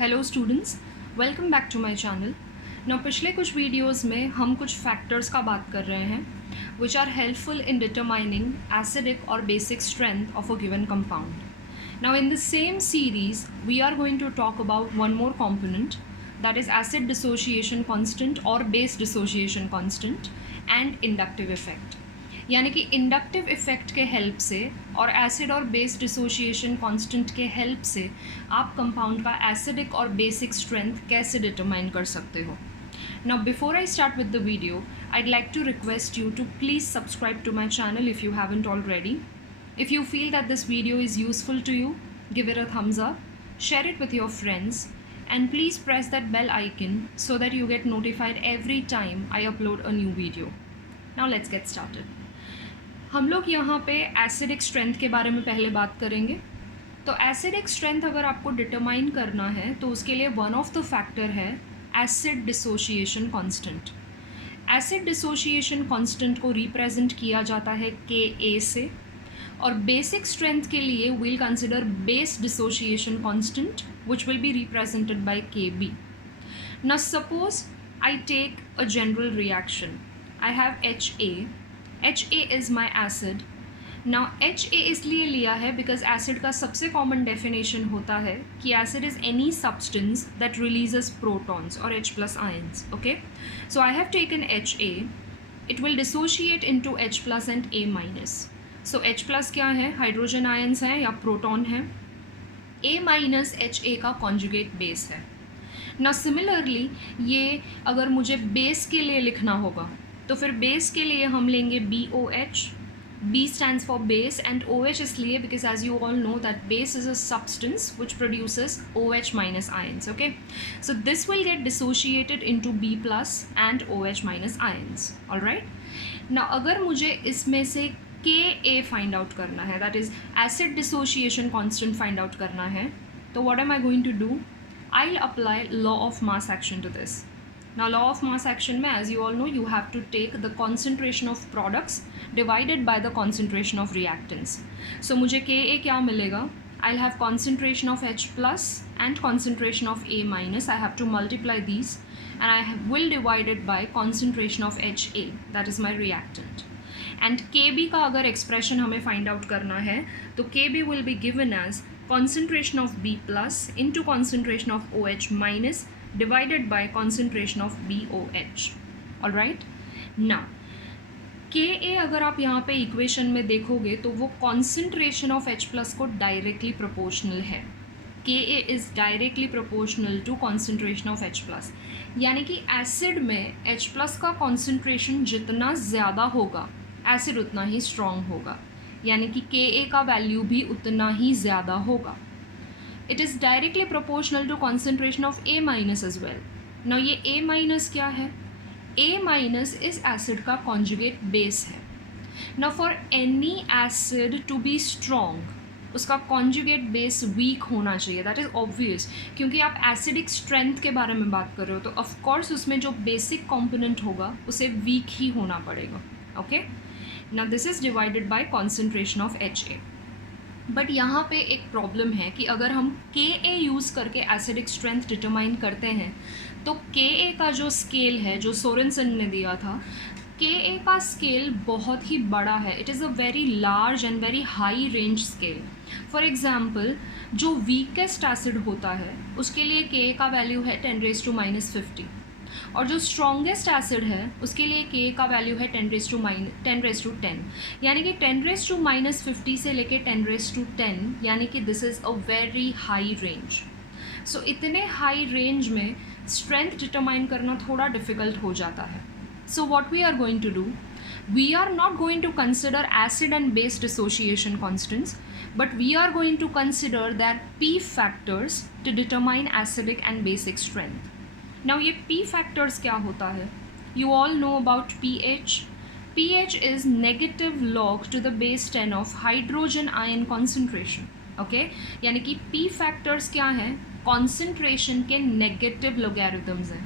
Hello students, welcome back to my channel. ना पिछले कुछ वीडियोस में हम कुछ फैक्टर्स का बात कर रहे हैं which are helpful in determining acidic और basic strength of a given compound. Now in the same series we are going to talk about one more component, that is acid dissociation constant or base dissociation constant and inductive effect। यानी कि inductive effect के help से और acid और base dissociation constant के help से आप compound का एसिडिक और बेसिक स्ट्रेंथ कैसे डिटरमाइन कर सकते हो। Now before I start with the video, I'd like to request you to please subscribe to my channel if you haven't already. If you feel that this video is useful to you, give it a thumbs up, share it with your friends, and please press that bell icon so that you get notified every time I upload a new video. Now let's get started. हम लोग यहाँ पे acidic strength के बारे में पहले बात करेंगे। तो एसिडिक स्ट्रेंथ अगर आपको डिटरमाइन करना है तो उसके लिए वन ऑफ द फैक्टर है acid dissociation constant. Acid dissociation constant को रिप्रेजेंट किया जाता है Ka से, और बेसिक स्ट्रेंथ के लिए we'll consider base dissociation constant which will be represented by Kb। Now suppose I take a general reaction, I have HA is my acid. Now HA इसलिए लिया है because acid का सबसे common definition होता है कि acid is any substance that releases protons or H plus ions. Okay, so I have taken HA. It will dissociate into H plus and A minus. So H plus क्या है? Hydrogen ions है या proton है. A minus HA का conjugate base है. Now similarly ये अगर मुझे base के लिए लिखना होगा तो फिर बेस के लिए हम लेंगे BOH. B stands for base and OH इसलिए because as you all know that base is a substance which produces OH minus ions. Okay, so this will get dissociated into B plus and OH minus ions. All right, now अगर मुझे इसमें से Ka find out करना है, that is acid dissociation constant find out करना है, तो what am I going to do? I'll apply law of mass action to this. Now law of mass action में as you all know you have to take the concentration of products divided by the concentration of reactants. So मुझे Ka क्या मिलेगा? I'll have concentration of H plus and concentration of A minus. I have to multiply these and I will divide it by concentration of HA, that is my reactant. And Kb का अगर expression हमें find out करना है तो Kb will be given as concentration of B plus into concentration of OH minus divided by concentration of BOH. All right, now Ka अगर आप यहाँ पे इक्वेशन में देखोगे तो वो concentration of H plus को डायरेक्टली प्रोपोर्शनल है। Ka is directly proportional to concentration of H plus, यानी कि एसिड में H plus का concentration जितना ज़्यादा होगा एसिड उतना ही स्ट्रॉन्ग होगा, यानी कि Ka का वैल्यू भी उतना ही ज़्यादा होगा। It is directly proportional to concentration of A minus as well. Now ये A minus क्या है? A minus इस acid का conjugate base है. Now for any acid to be strong, उसका conjugate base weak होना चाहिए. That is obvious, क्योंकि आप acidic strength के बारे में बात कर रहे हो तो of course उसमें जो basic component होगा उसे weak ही होना पड़ेगा. Okay? Now this is divided by concentration of HA. But यहाँ पे एक प्रॉब्लम है कि अगर हम Ka यूज़ करके एसिडिक स्ट्रेंथ डिटरमाइन करते हैं तो Ka का जो स्केल है जो सोरेनसन ने दिया था, Ka का स्केल बहुत ही बड़ा है. It is a very large and very high range scale. For example जो वीकेस्ट एसिड होता है उसके लिए Ka का वैल्यू है 10⁻⁻50 और जो स्ट्रॉन्गेस्ट एसिड है उसके लिए Ka का वैल्यू है 10⁻10, यानी कि 10⁻⁻50 से लेके 10⁻10, यानी कि this is a very high range. So इतने हाई रेंज में स्ट्रेंथ डिटरमाइन करना थोड़ा डिफ़िकल्ट हो जाता है. So what we are going to do, we are not going to consider acid and base dissociation constants, but we are going to consider their P factors to determine acidic and basic strength. Now ये P factors क्या होता है? You all know about pH. pH is negative log to the base 10 of hydrogen ion concentration. Okay? यानी कि P factors क्या हैं? Concentration के negative logarithms हैं.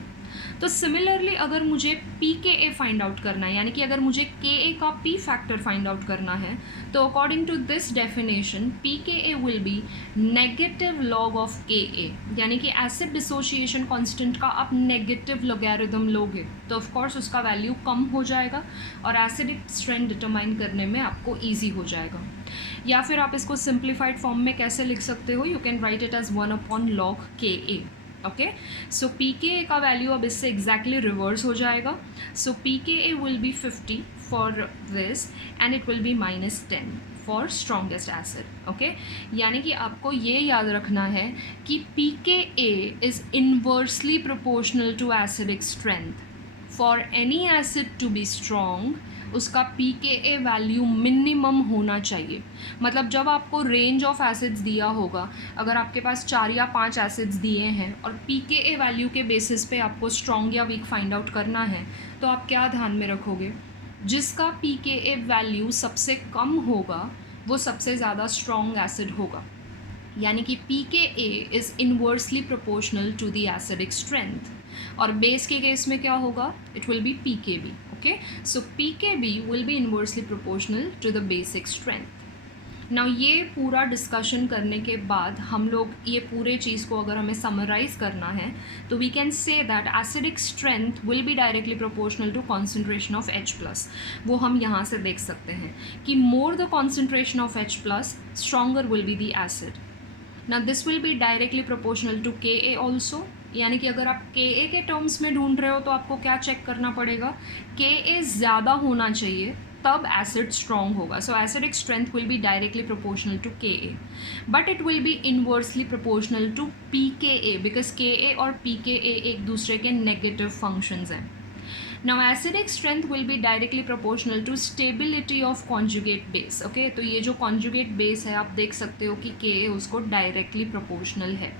तो सिमिलरली अगर मुझे pKa फाइंड आउट करना है, यानी कि अगर मुझे Ka का p फैक्टर फाइंड आउट करना है, तो according to this definition pKa will be negative log of Ka, यानी कि एसिड डिसोशिएशन कांस्टेंट का आप नेगेटिव लॉगरिथम लोगे तो ऑफ कोर्स उसका वैल्यू कम हो जाएगा और एसिडिक स्ट्रेंथ डिटरमाइन करने में आपको ईजी हो जाएगा। या फिर आप इसको सिंप्लीफाइड फॉर्म में कैसे लिख सकते हो, you can write it as 1/log Ka। Okay, so pKa का वैल्यू अब इससे एग्जैक्टली रिवर्स हो जाएगा। So pKa will be 50 for this and it will be -10 for strongest acid. Okay, यानी कि आपको ये याद रखना है कि pKa is inversely proportional to acidic strength. For any acid to be strong उसका pKa वैल्यू मिनिमम होना चाहिए। मतलब जब आपको रेंज ऑफ एसिड्स दिया होगा, अगर आपके पास 4 या 5 एसिड्स दिए हैं और pKa वैल्यू के बेसिस पे आपको स्ट्रॉन्ग या वीक फाइंड आउट करना है, तो आप क्या ध्यान में रखोगे, जिसका pKa वैल्यू सबसे कम होगा वो सबसे ज़्यादा स्ट्रॉन्ग एसिड होगा। यानी कि pKa is inversely proportional to the acidic strength. और बेस के केस में क्या होगा, it will be pKb। Okay, so pKb will be inversely proportional to the basic strength. Now ये पूरा डिस्कशन करने के बाद हम लोग ये पूरे चीज़ को अगर हमें समराइज़ करना है तो we can say that acidic strength will be directly proportional to concentration of H+। वो हम यहाँ से देख सकते हैं कि more the concentration of H+, stronger will be the acid. Now this will be directly proportional to Ka also, यानी कि अगर आप Ka के टर्म्स में ढूंढ रहे हो तो आपको क्या चेक करना पड़ेगा, Ka ज़्यादा होना चाहिए तब एसिड स्ट्रॉन्ग होगा। So acidic strength will be directly proportional to Ka, but it will be inversely proportional to pKa because Ka और pKa एक दूसरे के नेगेटिव फंक्शंस हैं। Now acidic strength will be directly proportional to stability of conjugate base. Okay, तो ये जो conjugate base है आप देख सकते हो कि Ka उसको डायरेक्टली प्रोपोर्शनल है,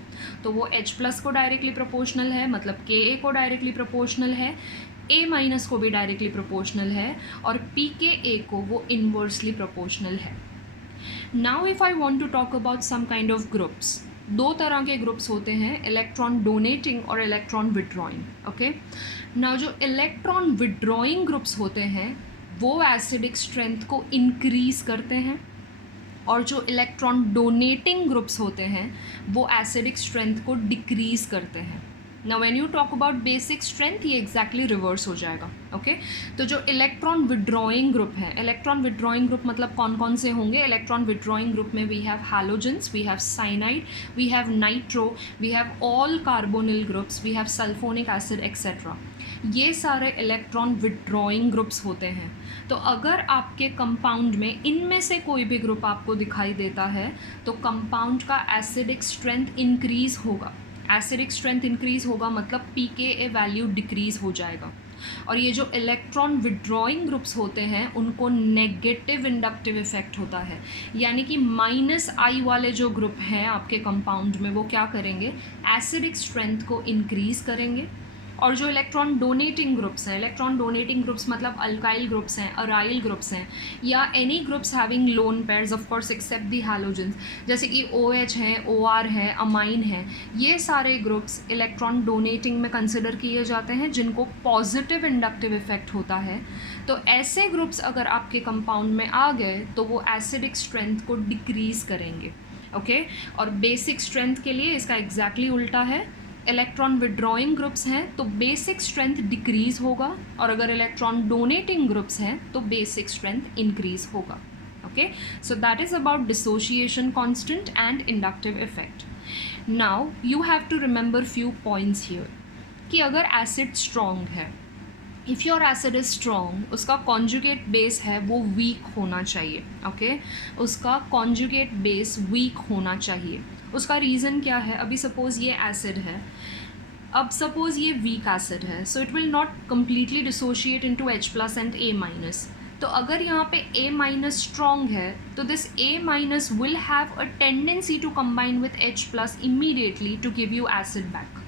तो वो H+ को डायरेक्टली प्रोपोर्शनल है, मतलब Ka को डायरेक्टली प्रोपोर्शनल है, A- को भी डायरेक्टली प्रोपोर्शनल है और pKa को वो इनवर्सली प्रोपोर्शनल है। Now if I want to talk about some kind of groups, 2 तरह के ग्रुप्स होते हैं, इलेक्ट्रॉन डोनेटिंग और इलेक्ट्रॉन विड्रॉइंग। ओके, नाउ जो इलेक्ट्रॉन विड्रॉइंग ग्रुप्स होते हैं वो एसिडिक स्ट्रेंथ को इंक्रीज़ करते हैं और जो इलेक्ट्रॉन डोनेटिंग ग्रुप्स होते हैं वो एसिडिक स्ट्रेंथ को डिक्रीज़ करते हैं। Now when you talk about basic strength ये एग्जैक्टली रिवर्स हो जाएगा। ओके, तो जो इलेक्ट्रॉन विड्रॉइंग ग्रुप है, इलेक्ट्रॉन विड्रॉइंग ग्रुप मतलब कौन कौन से होंगे, इलेक्ट्रॉन विड्रॉइंग ग्रुप में we have halogens, we have cyanide, we have nitro, we have all carbonyl groups, we have sulphonic acid etcetera. ये सारे इलेक्ट्रॉन विड्रॉइंग ग्रुप्स होते हैं। तो अगर आपके कंपाउंड में इनमें से कोई भी ग्रुप आपको दिखाई देता है तो कंपाउंड का एसिडिक स्ट्रेंथ इंक्रीज़ होगा। एसिडिक स्ट्रेंथ इंक्रीज़ होगा मतलब pKa वैल्यू डिक्रीज़ हो जाएगा। और ये जो इलेक्ट्रॉन विड्रॉइंग ग्रुप्स होते हैं उनको नेगेटिव इंडक्टिव इफेक्ट होता है, यानी कि -I वाले जो ग्रुप हैं आपके कंपाउंड में वो क्या करेंगे, एसिडिक स्ट्रेंथ को इंक्रीज़ करेंगे। और जो इलेक्ट्रॉन डोनेटिंग ग्रुप्स हैं, इलेक्ट्रॉन डोनेटिंग ग्रुप्स मतलब अल्काइल ग्रुप्स हैं, अराइल ग्रुप्स हैं, या any groups having lone pairs of course except the halogens, जैसे कि OH हैं, OR है, अमाइन है, ये सारे ग्रुप्स इलेक्ट्रॉन डोनेटिंग में कंसिडर किए जाते हैं जिनको पॉजिटिव इंडक्टिव इफेक्ट होता है। तो ऐसे ग्रुप्स अगर आपके कंपाउंड में आ गए तो वो एसिडिक स्ट्रेंथ को डिक्रीज़ करेंगे। ओके, और बेसिक स्ट्रेंथ के लिए इसका एग्जैक्टली उल्टा है, इलेक्ट्रॉन विड्रॉइंग ग्रुप्स हैं तो बेसिक स्ट्रेंथ डिक्रीज़ होगा और अगर इलेक्ट्रॉन डोनेटिंग ग्रुप्स हैं तो बेसिक स्ट्रेंथ इंक्रीज़ होगा। Okay, so that is about dissociation constant and inductive effect. Now you have to remember few points here कि अगर एसिड स्ट्रॉन्ग है, if your acid is strong, उसका कॉन्जुगेट बेस है वो वीक होना चाहिए। ओके, उसका कॉन्जुगेट बेस वीक होना चाहिए। उसका रीज़न क्या है, अभी सपोज़ ये एसिड है, अब सपोज़ ये वीक एसिड है, so it will not completely dissociate into H+ and A-। तो अगर यहाँ पे A- स्ट्रॉन्ग है तो this A- will have a tendency to combine with H+ immediately to give you acid back,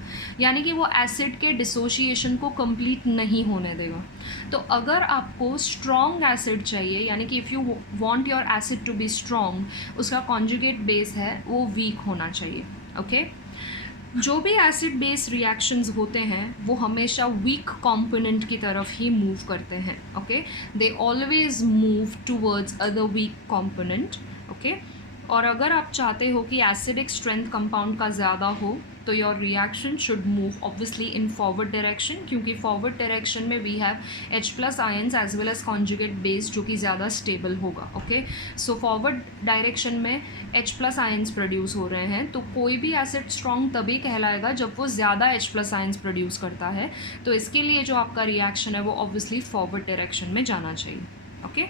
यानी कि वो एसिड के डिसोशिएशन को कंप्लीट नहीं होने देगा। तो अगर आपको स्ट्रॉन्ग एसिड चाहिए, यानी कि if you want your acid to be strong, उसका कॉन्जुगेट बेस है वो वीक होना चाहिए। ओके, जो भी एसिड बेस रिएक्शंस होते हैं वो हमेशा वीक कंपोनेंट की तरफ ही मूव करते हैं. Okay, they always move towards other weak component. Okay, और अगर आप चाहते हो कि एसिडिक स्ट्रेंथ कंपाउंड का ज़्यादा हो तो your reaction should move obviously in forward direction, क्योंकि फॉरवर्ड डायरेक्शन में we have H+ ions as well as conjugate base जो कि ज़्यादा स्टेबल होगा. ओके, सो फॉरवर्ड डायरेक्शन में H+ आयंस प्रोड्यूस हो रहे हैं, तो कोई भी एसिड स्ट्रॉन्ग तभी कहलाएगा जब वो ज़्यादा H+ आयंस प्रोड्यूस करता है. तो इसके लिए जो आपका रिएक्शन है वो ऑब्वियसली फॉरवर्ड डायरेक्शन में जाना चाहिए. Okay,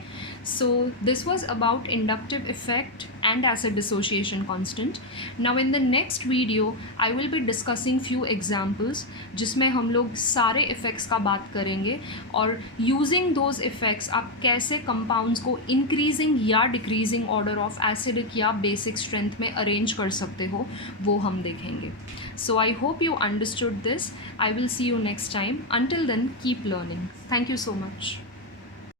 so this was about inductive effect and acid dissociation constant. Now in the next video I will be discussing few examples जिसमें हम लोग सारे effects का बात करेंगे और using those effects आप कैसे compounds को increasing या decreasing order of acidic या basic strength में arrange कर सकते हो वो हम देखेंगे. So I hope you understood this. I will see you next time. Until then, keep learning. Thank you so much.